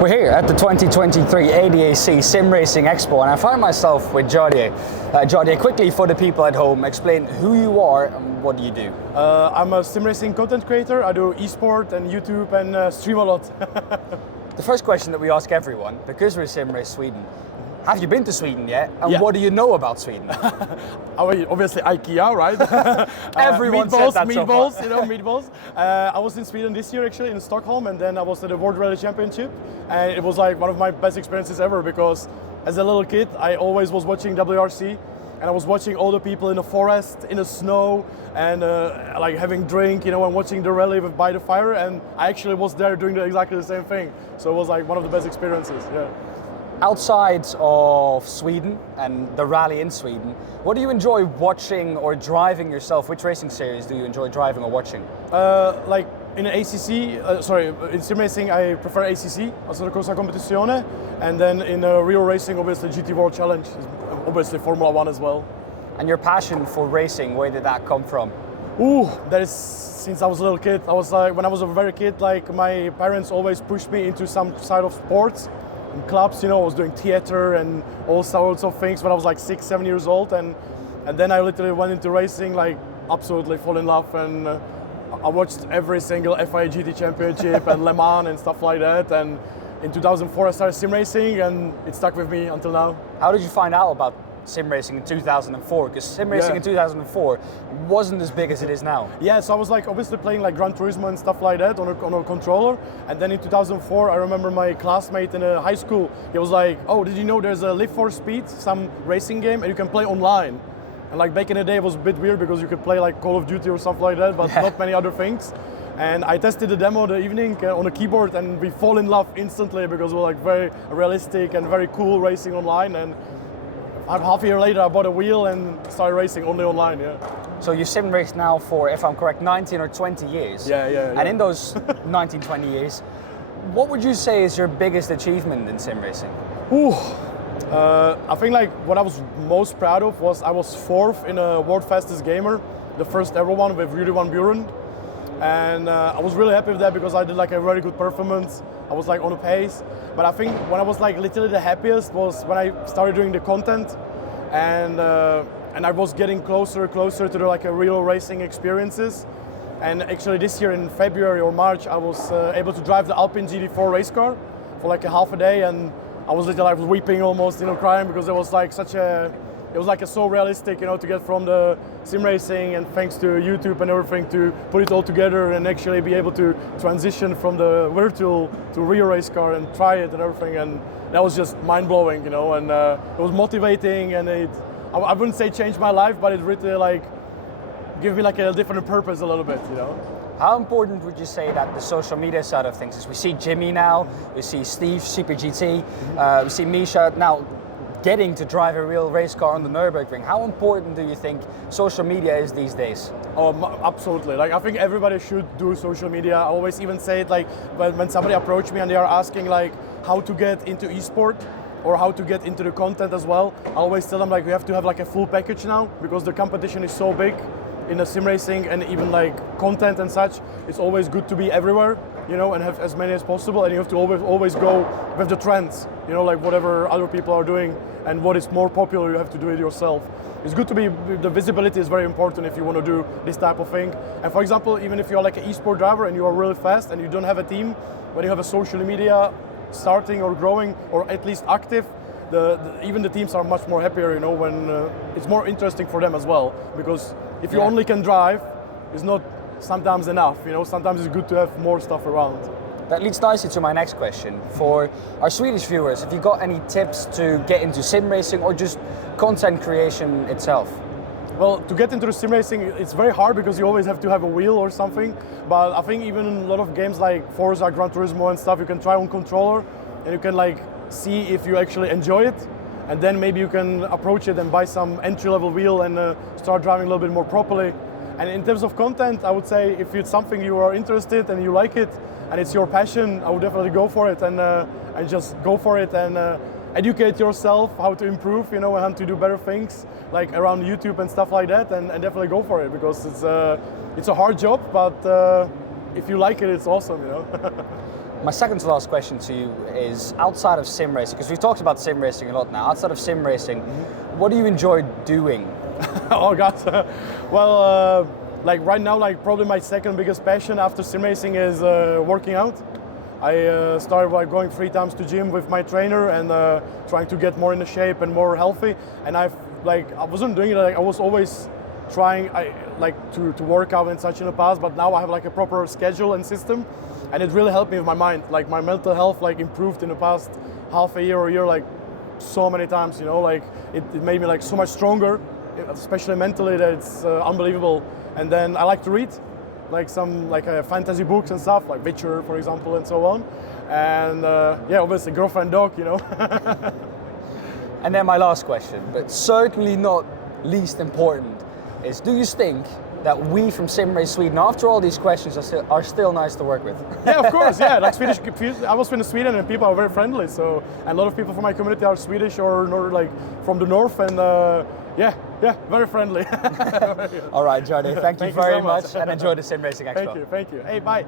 We're here at the 2023 ADAC Sim Racing Expo and I find myself with Jardier. Jardier, quickly for the people at home, explain who you are and what do you do? I'm a sim racing content creator. I do esport and YouTube and stream a lot. The first question that we ask everyone, because we're Sim Race Sweden, have you been to Sweden yet? And what do you know about Sweden? Obviously IKEA, right? Everyone meatballs, said that so meatballs, far. you know, meatballs. I was in Sweden this year actually, in Stockholm, and then I was at the World Rally Championship. And it was like one of my best experiences ever because as a little kid, I always was watching WRC. And I was watching all the people in the forest, in the snow, and like having drink, you know, and watching the rally by the fire. And I actually was there doing exactly the same thing. So it was like one of the best experiences, yeah. Outside of Sweden and the rally in Sweden, what do you enjoy watching or driving yourself? Which racing series do you enjoy driving or watching? Like in in sim racing I prefer ACC, also Corsa Competizione, and then in real racing obviously GT World Challenge, obviously Formula 1 as well. And your passion for racing, where did that come from? That is since I was a little kid. I was like, when I was a very kid, like my parents always pushed me into some side of sports. In clubs, you know, I was doing theater and all sorts of things when I was like 6, 7 years old, and then I literally went into racing, like absolutely fall in love, and I watched every single FIA GT Championship and Le Mans and stuff like that. And in 2004 I started sim racing, and it stuck with me until now. How did you find out about sim racing in 2004? Because sim racing in 2004 wasn't as big as it is now. Yeah, so I was like obviously playing like Gran Turismo and stuff like that on a controller, and then in 2004 I remember my classmate in high school, he was like, oh, did you know there's a Live for Speed, some racing game, and you can play online? And like back in the day it was a bit weird because you could play like Call of Duty or something like that, but not many other things. And I tested the demo the evening on a keyboard, and we fall in love instantly because we're like very realistic and very cool racing online. And half a year later I bought a wheel and started racing only online, yeah. So you sim raced now for, if I'm correct, 19 or 20 years. Yeah. And in those 19, 20 years, what would you say is your biggest achievement in sim racing? I think like what I was most proud of was I was 4th in a World Fastest Gamer, the first ever one with Rudy van Buren. And I was really happy with that because I did like a very good performance. I was like on a pace. But I think when I was like literally the happiest was when I started doing the content, and I was getting closer to the like a real racing experiences. And actually this year in February or March I was able to drive the Alpine GT4 race car for like a half a day, and I was literally like weeping almost, you know, crying because it was like so realistic, you know, to get from the sim racing and thanks to YouTube and everything to put it all together and actually be able to transition from the virtual to real race car and try it and everything. And that was just mind-blowing, you know, and it was motivating, and I wouldn't say changed my life, but it really like gave me like a different purpose a little bit, you know. How important would you say that the social media side of things is? We see Jimmy now, we see Steve, Super GT, we see Misha now getting to drive a real race car on the Nürburgring. How important do you think social media is these days? Oh, absolutely. Like I think everybody should do social media. I always even say it like when somebody approaches me and they are asking like how to get into esport or how to get into the content as well. I always tell them like we have to have like a full package now because the competition is so big in the sim racing and even like content and such. It's always good to be everywhere, you know, and have as many as possible, and you have to always go with the trends, you know, like whatever other people are doing and what is more popular, you have to do it yourself. It's good to be, the visibility is very important if you want to do this type of thing. And for example, even if you're like an esport driver and you are really fast and you don't have a team, when you have a social media starting or growing or at least active, even the teams are much more happier, you know, when it's more interesting for them as well. Because if you only can drive, it's not sometimes enough, you know, sometimes it's good to have more stuff around. That leads nicely to my next question. For our Swedish viewers, have you got any tips to get into sim racing or just content creation itself? Well, to get into the sim racing, it's very hard because you always have to have a wheel or something. But I think even in a lot of games like Forza, Gran Turismo and stuff, you can try on controller and you can like see if you actually enjoy it. And then maybe you can approach it and buy some entry-level wheel and start driving a little bit more properly. And in terms of content, I would say if it's something you are interested and you like it and it's your passion, I would definitely go for it and just go for it and educate yourself how to improve, you know, and how to do better things like around YouTube and stuff like that, and definitely go for it because it's a hard job, but if you like it, it's awesome, you know. My second to last question to you is, outside of sim racing, because we've talked about sim racing a lot now, outside of sim racing, what do you enjoy doing? Oh God, well, like right now, like probably my second biggest passion after sim racing is working out. I started by going 3 times to gym with my trainer and trying to get more into shape and more healthy. And I wasn't doing it, like I was always trying to work out and such in the past, but now I have like a proper schedule and system, and it really helped me with my mind. Like my mental health like improved in the past half a year or a year, like so many times, you know, like it made me like so much stronger, especially mentally, that it's unbelievable. And then I like to read, like some fantasy books and stuff, like Witcher, for example, and so on. And yeah, obviously girlfriend, dog, you know. And then my last question, but certainly not least important, is do you think that we from SimRace Sweden, after all these questions, are still nice to work with? Yeah, of course, yeah. Like Swedish, I was in Sweden and people are very friendly, so, and a lot of people from my community are Swedish or like from the north, and yeah, very friendly. All right, Jardier, thank you very so much. much, and enjoy the Sim Racing Expo. Thank you. Hey, bye.